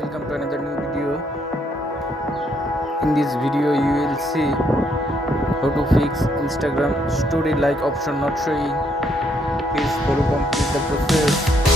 welcome to another new video. In this video you will see how to fix Instagram story like option not showing. Please follow complete the process.